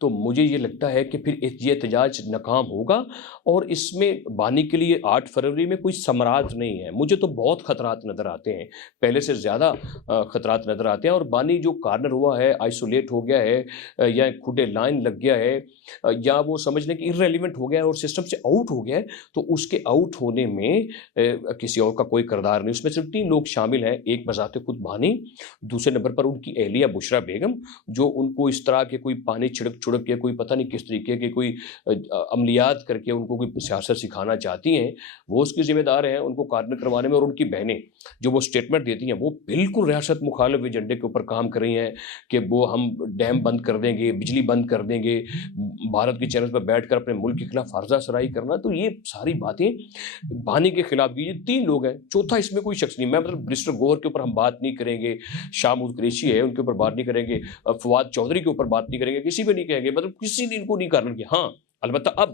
تو مجھے یہ لگتا ہے کہ پھر یہ احتجاج ناکام ہوگا، اور اس میں بانی کے لیے 8 فروری میں کوئی ثمرات نہیں ہے۔ مجھے تو بہت خطرات نظر آتے ہیں، پہلے سے زیادہ خطرات نظر آتے ہیں، اور بانی جو کارنر ہوا ہے، آئسولیٹ ہو گیا ہے، یا کھڈے لائن لگ گیا ہے، یا وہ سمجھنے کہ irrelevant ہو گیا ہے اور سسٹم سے آؤٹ ہو گیا ہے، تو اس کے آؤٹ ہونے میں کسی اور کا کوئی کردار نہیں۔ اس میں صرف 3 لوگ شامل ہیں، ایک بذات خود بانی، دوسرے نمبر پر ان کی اہلیہ بشریٰ بیگم، جو ان کو اس طرح کے کوئی پانی چھڑک کے کوئی پتہ نہیں کس طریقے کے کوئی عملیات کر کے ان کو کوئی سیاست سکھانا چاہتی ہیں، وہ اس کی ذمہ دار ہیں ان کو کارنر کروانے میں، اور ان کی بہنیں جو وہ اسٹیٹمنٹ دیتی ہیں وہ بالکل ریاست مخالف ایجنڈے کے اوپر کام کر رہی ہیں کہ وہ ہم ڈیم بند کر دیں گے، بجلی بند کر دیں گے، بھارت کے چینل پر بیٹھ کر اپنے ملک کے خلاف فرضہ سرائی کرنا، تو یہ ساری باتیں بانی کے خلاف کی۔ یہ 3 لوگ ہیں، چوتھا اس میں کوئی شخص نہیں۔ میں مطلب مسٹر گوہر کے اوپر ہم بات نہیں کریں گے، شاہ محمود قریشی ہے ان کے اوپر بات نہیں کریں گے، فواد چودھری کے اوپر بات نہیں کریں گے، کسی پہ نہیں کہیں گے، مطلب کسی نے ان کو نہیں کرنا کیا۔ ہاں البتہ اب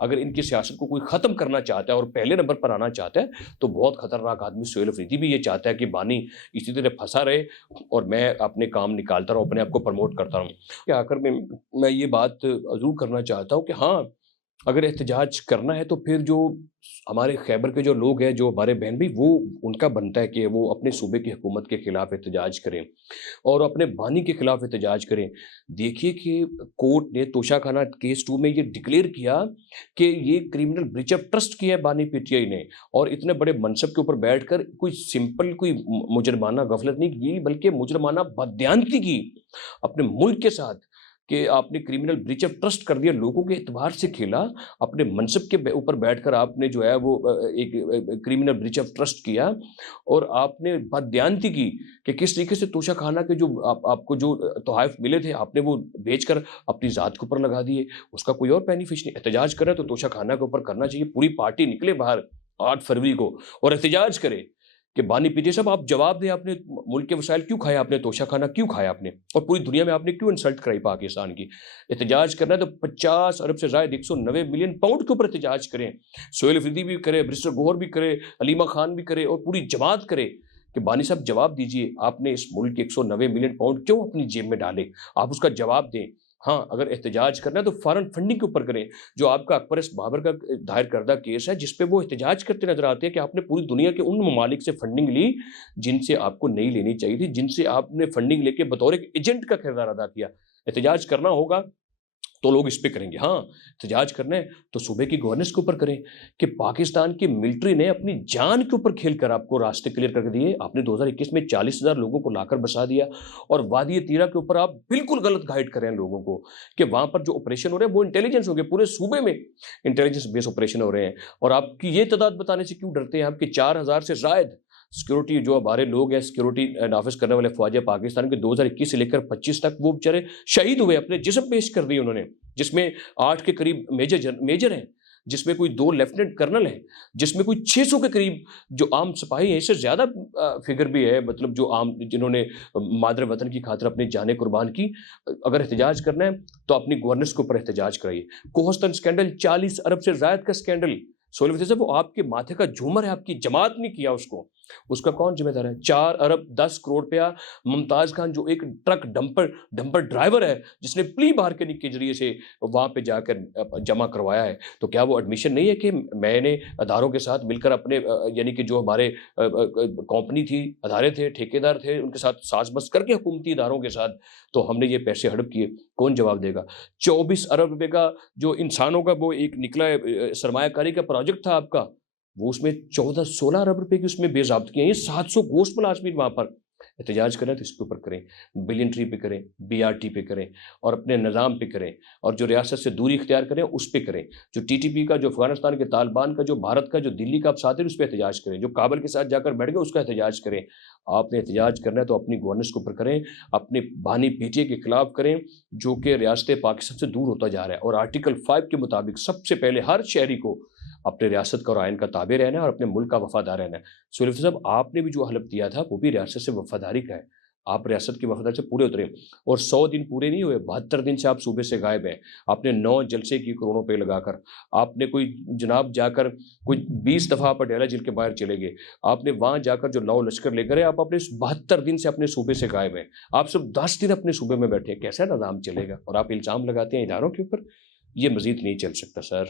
اگر ان کی سیاست کو کوئی ختم کرنا چاہتا ہے اور پہلے نمبر پر آنا چاہتا ہے تو بہت خطرناک آدمی سہیل افریدی بھی یہ چاہتا ہے کہ بانی اسی طرح پھنسا رہے اور میں اپنے کام نکالتا رہوں، اپنے آپ کو پروموٹ کرتا رہوں۔ کہ آخر میں یہ بات ضرور کرنا چاہتا ہوں کہ ہاں اگر احتجاج کرنا ہے تو پھر جو ہمارے خیبر کے جو لوگ ہیں، جو ہمارے بہن بھائی، وہ ان کا بنتا ہے کہ وہ اپنے صوبے کی حکومت کے خلاف احتجاج کریں اور اپنے بانی کے خلاف احتجاج کریں۔ دیکھیے کہ کورٹ نے توشہ خانہ کیس 2 میں یہ ڈکلیئر کیا کہ یہ کرمنل بریچ آف ٹرسٹ کیا ہے بانی پی ٹی آئی نے، اور اتنے بڑے منصب کے اوپر بیٹھ کر کوئی سمپل کوئی مجرمانہ غفلت نہیں کی، بلکہ مجرمانہ بددیانتی کی اپنے ملک کے ساتھ، کہ آپ نے کرمنل بریچ آف ٹرسٹ کر دیا، لوگوں کے اعتبار سے کھیلا، اپنے منصب کے اوپر بیٹھ کر آپ نے جو ہے وہ ایک کرمنل بریچ آف ٹرسٹ کیا، اور آپ نے بددیانتی کی کہ کس طریقے سے توشہ خانہ کے جو آپ کو جو تحائف ملے تھے آپ نے وہ بیچ کر اپنی ذات کے اوپر لگا دیے، اس کا کوئی اور بینیفٹ نہیں۔ احتجاج کرے تو توشہ خانہ کے اوپر کرنا چاہیے، پوری پارٹی نکلے باہر 8 فروری کو اور احتجاج کرے کہ بانی پی ٹی صاحب آپ جواب دیں، آپ نے ملک کے وسائل کیوں کھایا، آپ نے توشہ خانہ کیوں کھایا، آپ نے اور پوری دنیا میں آپ نے کیوں انسلٹ کرائی پاکستان کی۔ احتجاج کرنا ہے تو 50 ارب سے زائد 190 ملین پاؤنڈ کے اوپر احتجاج کریں، سہیل افریدی بھی کرے، برسٹر گوہر بھی کرے، علیمہ خان بھی کرے، اور پوری جماعت کرے کہ بانی صاحب جواب دیجئے، آپ نے اس ملک کے 190 ملین پاؤنڈ کیوں اپنی جیب میں ڈالے، آپ اس کا جواب دیں۔ ہاں اگر احتجاج کرنا ہے تو فوراً فنڈنگ کے اوپر کریں، جو آپ کا اکبر ایس بابر کا دائر کردہ کیس ہے جس پہ وہ احتجاج کرتے نظر آتے ہیں کہ آپ نے پوری دنیا کے ان ممالک سے فنڈنگ لی جن سے آپ کو نہیں لینی چاہیے تھی، جن سے آپ نے فنڈنگ لے کے بطور ایک ایجنٹ کا کردار ادا کیا۔ احتجاج کرنا ہوگا تو لوگ اس پہ کریں گے، ہاں احتجاج کرنا ہے تو صوبے کی گورننس کے اوپر کریں کہ پاکستان کی ملٹری نے اپنی جان کے اوپر کھیل کر آپ کو راستے کلیئر کر دیے، آپ نے 2021 میں 40,000 لوگوں کو لا کر بسا دیا، اور وادی تیرا کے اوپر آپ بالکل غلط گائیڈ کریں لوگوں کو کہ وہاں پر جو آپریشن ہو رہے ہیں وہ انٹیلیجنس ہو گئے، پورے صوبے میں انٹیلیجنس بیس آپریشن ہو رہے ہیں، اور آپ کی یہ تعداد بتانے سے کیوں ڈرتے ہیں؟ آپ کے 4,000 سے زائد سیکورٹی جو ہمارے لوگ ہیں، سیکورٹی نافذ کرنے والے فوجیں پاکستان کے 2021 سے لے کر 25 تک وہ بیچارے شہید ہوئے، اپنے جسم پیش کر دیے انہوں نے، جس میں 8 کے قریب میجر ہیں، جس میں کوئی 2 لیفٹیننٹ کرنل ہیں، جس میں کوئی 600 کے قریب جو عام سپاہی ہیں، اس سے زیادہ فگر بھی ہے، مطلب جو عام جنہوں نے مادر وطن کی خاطر اپنی جانیں قربان کی۔ اگر احتجاج کرنا ہے تو اپنی گورننس کے اوپر احتجاج کرائیے۔ کوہستان اسکینڈل 40 ارب سے زائد کا اسکینڈل، سہیل افریدی صاحب وہ آپ کے ماتھے کا جھومر ہے، آپ کی جماعت نے کیا اس کا کون ذمہ دار ہے؟ 4 ارب 10 کروڑ روپیہ ممتاز خان جو ایک ٹرک ڈمپر ڈرائیور ہے جس نے پلی بارگیننگ کے ذریعے سے وہاں پہ جا کر جمع کروایا ہے، تو کیا وہ ایڈمیشن نہیں ہے کہ میں نے اداروں کے ساتھ مل کر اپنے یعنی کہ جو ہمارے کمپنی تھی، ادارے تھے، ٹھیکیدار تھے، ان کے ساتھ ساز بس کر کے حکومتی اداروں کے ساتھ تو ہم نے یہ پیسے ہڑپ کیے، کون جواب دے گا؟ 24 ارب روپے کا جو انسانوں کا وہ ایک نکلا سرمایہ کاری کا پروجیکٹ تھا آپ کا، وہ اس میں 14-16 ارب روپے کی اس میں بے ضابطگی ہیں، یہ 700 گوشت ملازمین وہاں پر۔ احتجاج کریں تو اس کے اوپر کریں، بلین ٹری پہ کریں، بی آر ٹی پہ کریں، اور اپنے نظام پہ کریں، اور جو ریاست سے دوری اختیار کریں اس پہ کریں، جو ٹی ٹی پی کا، جو افغانستان کے طالبان کا، جو بھارت کا، جو دلی کا آپ ساتھ ہیں اس پہ احتجاج کریں، جو کابل کے ساتھ جا کر بیٹھ گئے اس کا احتجاج کریں۔ آپ نے احتجاج کرنا ہے تو اپنی گورننس کے اوپر کریں، اپنے بانی پی ٹی اے کے خلاف کریں جو کہ ریاست پاکستان سے دور ہوتا جا رہا ہے، اور آرٹیکل 5 کے مطابق سب سے پہلے ہر شہری کو اپنے ریاست کا اور آئین کا تابع رہنا ہے اور اپنے ملک کا وفادار رہنا ہے۔ سہیل افریدی صاحب آپ نے بھی جو حلف دیا تھا وہ بھی ریاست سے وفاداری کا ہے، آپ ریاست کی وفاداری سے پورے اترے اور 100 دن پورے نہیں ہوئے، 72 دن سے آپ صوبے سے غائب ہیں۔ آپ نے 9 جلسے کی کروڑوں روپے لگا کر، آپ نے کوئی جناب جا کر کوئی 20 دفعہ آپ ڈیرہ جیل کے باہر چلے گئے، آپ نے وہاں جا کر جو 9 لشکر لے کر آپ اپنے 72 دن سے اپنے صوبے سے غائب ہیں، آپ صرف 10 دن اپنے صوبے میں بیٹھے، کیسا نظام چلے گا؟ اور آپ الزام لگاتے ہیں اداروں کے اوپر، یہ مزید نہیں چل سکتا سر۔